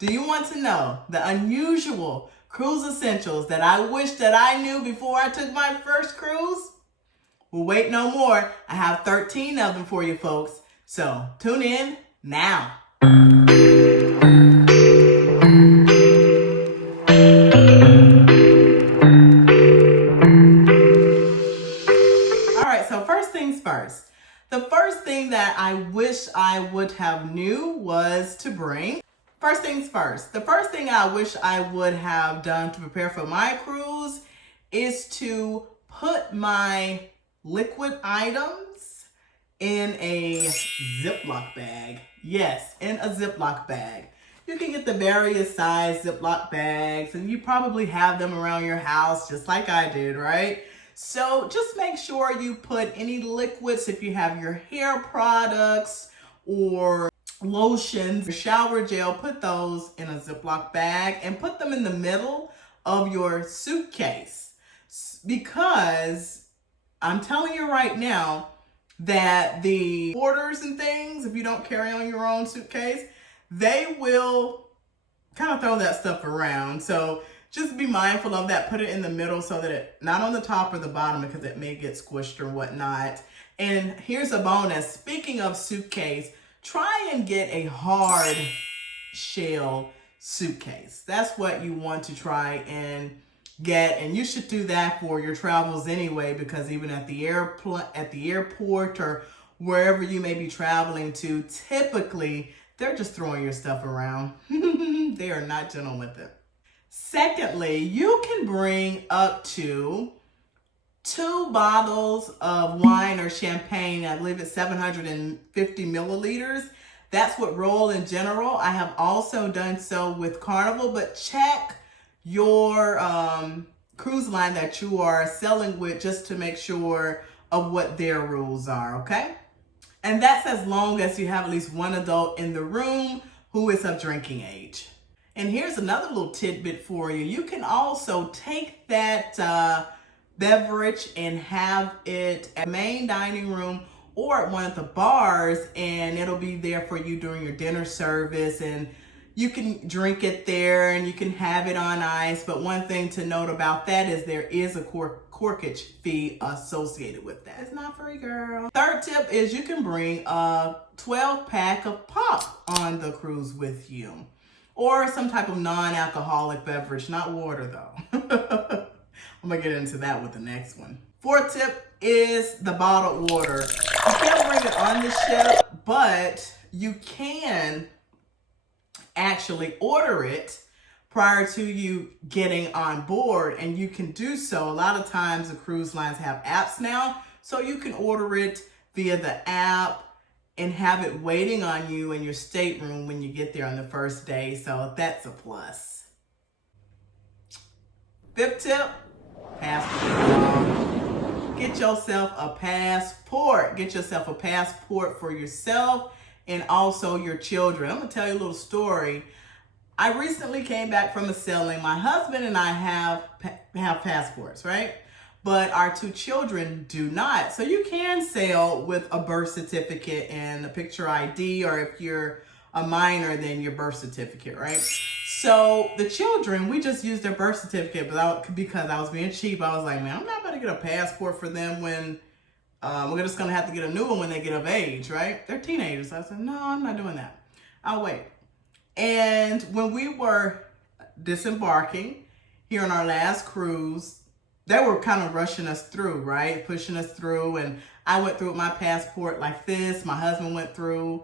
Do you want to know the unusual cruise essentials that I wish that I knew before I took my first cruise? Well, wait no more. I have 13 of them for you folks. So tune in now. All right, so first things first. The first thing that I wish I would have knew was to bring. First things first. The first thing I wish I would have done to prepare for my cruise is to put my liquid items in a Ziploc bag. Yes, in a Ziploc bag. You can get the various size Ziploc bags and you probably have them around your house just like I did, right? So just make sure you put any liquids, if you have your hair products or lotions, or shower gel, put those in a Ziploc bag and put them in the middle of your suitcase. Because I'm telling you right now that the orders and things, if you don't carry on your own suitcase, they will kind of throw that stuff around. So just be mindful of that. Put it in the middle so that it not on the top or the bottom because it may get squished or whatnot. And here's a bonus. Speaking of suitcase, try and get a hard shell suitcase. That's what you want to try and get. And you should do that for your travels anyway, because even at the airport or wherever you may be traveling to, typically they're just throwing your stuff around. They are not gentle with it. Secondly, you can bring up to 2 bottles of wine or champagne. I believe it's 750 milliliters. That's what Roll in general. I have also done so with Carnival, but check your cruise line that you are selling with just to make sure of what their rules are, okay? And that's as long as you have at least one adult in the room who is of drinking age. And here's another little tidbit for you. You can also take that beverage and have it at the main dining room or at one of the bars, and it'll be there for you during your dinner service, and you can drink it there and you can have it on ice. But one thing to note about that is there is a corkage fee associated with that. It's not free, girl. Third tip is you can bring a 12-pack of pop on the cruise with you, or some type of non-alcoholic beverage, not water though. I'm gonna get into that with the next one. Fourth tip is the bottled water. You can't bring it on the ship, but you can actually order it prior to you getting on board, and you can do so. A lot of times the cruise lines have apps now, so you can order it via the app and have it waiting on you in your stateroom when you get there on the first day. So that's a plus. Fifth tip, passport. Get yourself a passport. Get yourself a passport for yourself and also your children. I'm gonna tell you a little story. I recently came back from a sailing. My husband and I have passports, right? But our 2 children do not. So you can sail with a birth certificate and a picture ID, or if you're a minor, then your birth certificate, right? So the children, we just used their birth certificate, but because I was being cheap, I was like, man, I'm not about to get a passport for them when we're just gonna have to get a new one when they get of age, right? They're teenagers. So I said, no, I'm not doing that. I'll wait. And when we were disembarking here on our last cruise, they were kind of rushing us through, right? Pushing us through. And I went through with my passport like this. My husband went through.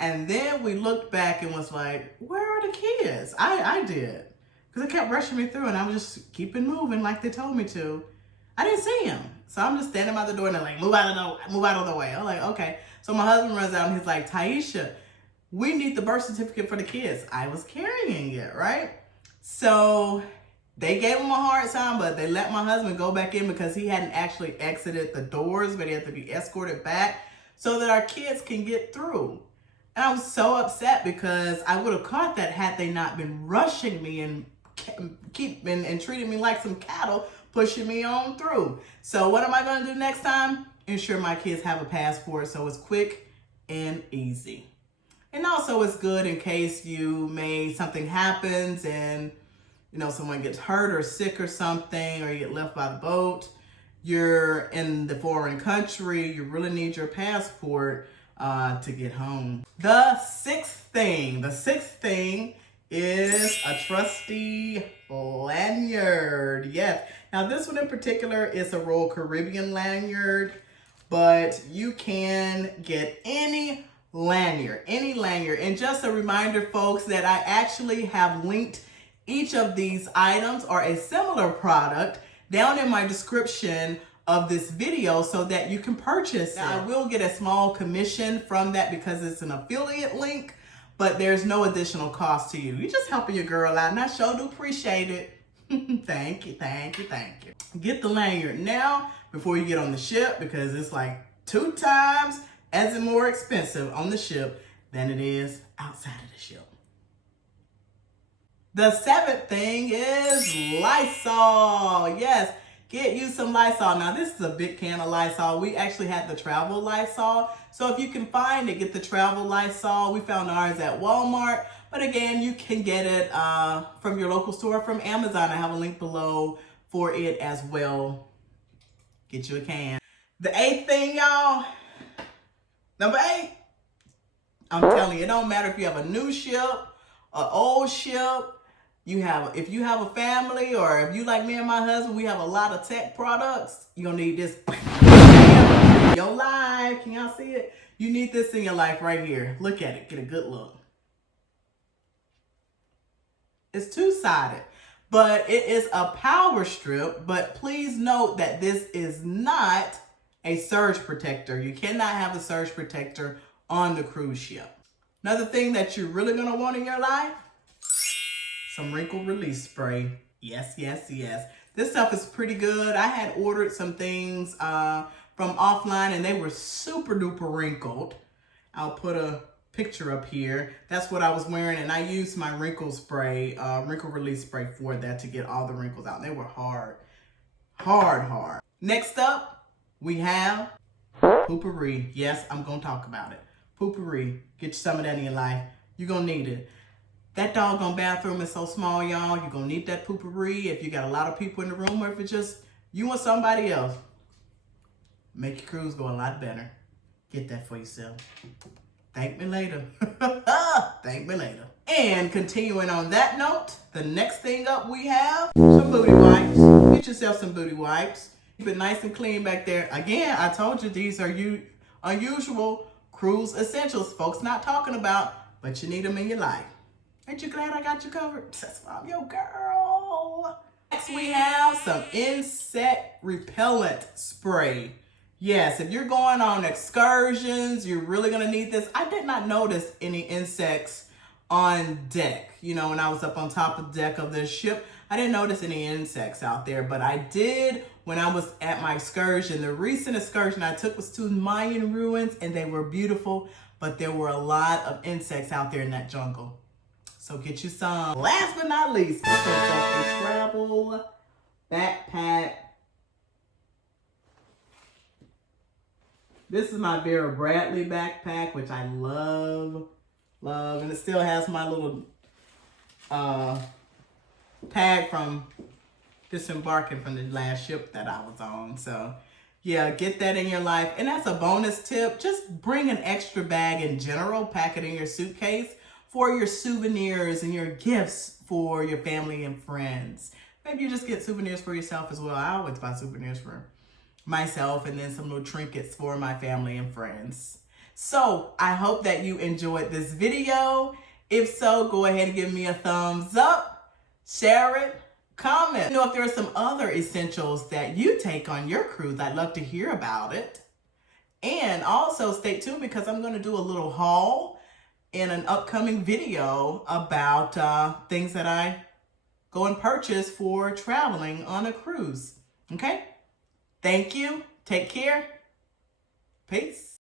And then we looked back and was like, where are the kids? I did. Because they kept rushing me through and I was just keeping moving like they told me to. I didn't see him. So I'm just standing by the door and they're like, move out of the way. I'm like, okay. So my husband runs out and he's like, Tyechia, we need the birth certificate for the kids. I was carrying it, right? So they gave him a hard time, but they let my husband go back in because he hadn't actually exited the doors, but he had to be escorted back so that our kids can get through. And I was so upset because I would have caught that had they not been rushing me and treating me like some cattle, pushing me on through. So what am I going to do next time? Ensure my kids have a passport so it's quick and easy. And also it's good in case something happens and someone gets hurt or sick or something, or you get left by the boat. You're in the foreign country. You really need your passport to get home. The sixth thing is a trusty lanyard. Yes. Now this one in particular is a Royal Caribbean lanyard, but you can get any lanyard. And just a reminder, folks, that I actually have linked each of these items or a similar product down in my description of this video so that you can purchase it. Now, I will get a small commission from that because it's an affiliate link, but there's no additional cost to you. You're just helping your girl out, and I sure do appreciate it. Thank you. Get the lanyard now before you get on the ship, because it's like 2 times as more expensive on the ship than it is outside of the ship. The seventh thing is Lysol. Yes, get you some Lysol. Now, this is a big can of Lysol. We actually had the travel Lysol. So if you can find it, get the travel Lysol. We found ours at Walmart. But again, you can get it from your local store, from Amazon. I have a link below for it as well. Get you a can. The 8th thing, y'all. Number 8. I'm telling you, it don't matter if you have a new ship, an old ship. If you have a family, or if you like me and my husband, we have a lot of tech products. You're gonna need this in your life. Can y'all see it? You need this in your life right here. Look at it. Get a good look. It's 2-sided, but it is a power strip. But please note that this is not a surge protector. You cannot have a surge protector on the cruise ship. Another thing that you're really gonna want in your life, some wrinkle release spray. Yes. This stuff is pretty good. I had ordered some things from offline, and they were super duper wrinkled. I'll put a picture up here. That's what I was wearing, and I used my wrinkle release spray for that to get all the wrinkles out. They were hard. Next up, we have Poopery. Yes, I'm gonna talk about it. Poopery. Get you some of that in your life. You're gonna need it. That doggone bathroom is so small, y'all. You're going to need that Poopery if you got a lot of people in the room, or if it's just you and somebody else. Make your cruise go a lot better. Get that for yourself. Thank me later. Thank me later. And continuing on that note, the next thing up we have some booty wipes. Get yourself some booty wipes. Keep it nice and clean back there. Again, I told you these are unusual cruise essentials. Folks not talking about, but you need them in your life. Ain't you glad I got you covered? That's why I'm your girl. Next, we have some insect repellent spray. Yes, if you're going on excursions, you're really going to need this. I did not notice any insects on deck. When I was up on top of the deck of this ship, I didn't notice any insects out there, but I did when I was at my excursion. The recent excursion I took was to Mayan ruins, and they were beautiful, but there were a lot of insects out there in that jungle. So get you some. Last but not least, get yourself a travel backpack. This is my Vera Bradley backpack, which I love. And it still has my little tag from disembarking from the last ship that I was on. So yeah, get that in your life. And that's a bonus tip. Just bring an extra bag in general. Pack it in your suitcase for your souvenirs and your gifts for your family and friends. Maybe you just get souvenirs for yourself as well. I always buy souvenirs for myself, and then some little trinkets for my family and friends. So I hope that you enjoyed this video. If so, go ahead and give me a thumbs up, share it, comment. If there are some other essentials that you take on your cruise, I'd love to hear about it. And also stay tuned, because I'm going to do a little haul in an upcoming video about things that I go and purchase for traveling on a cruise. Okay? Thank you. Take care. Peace.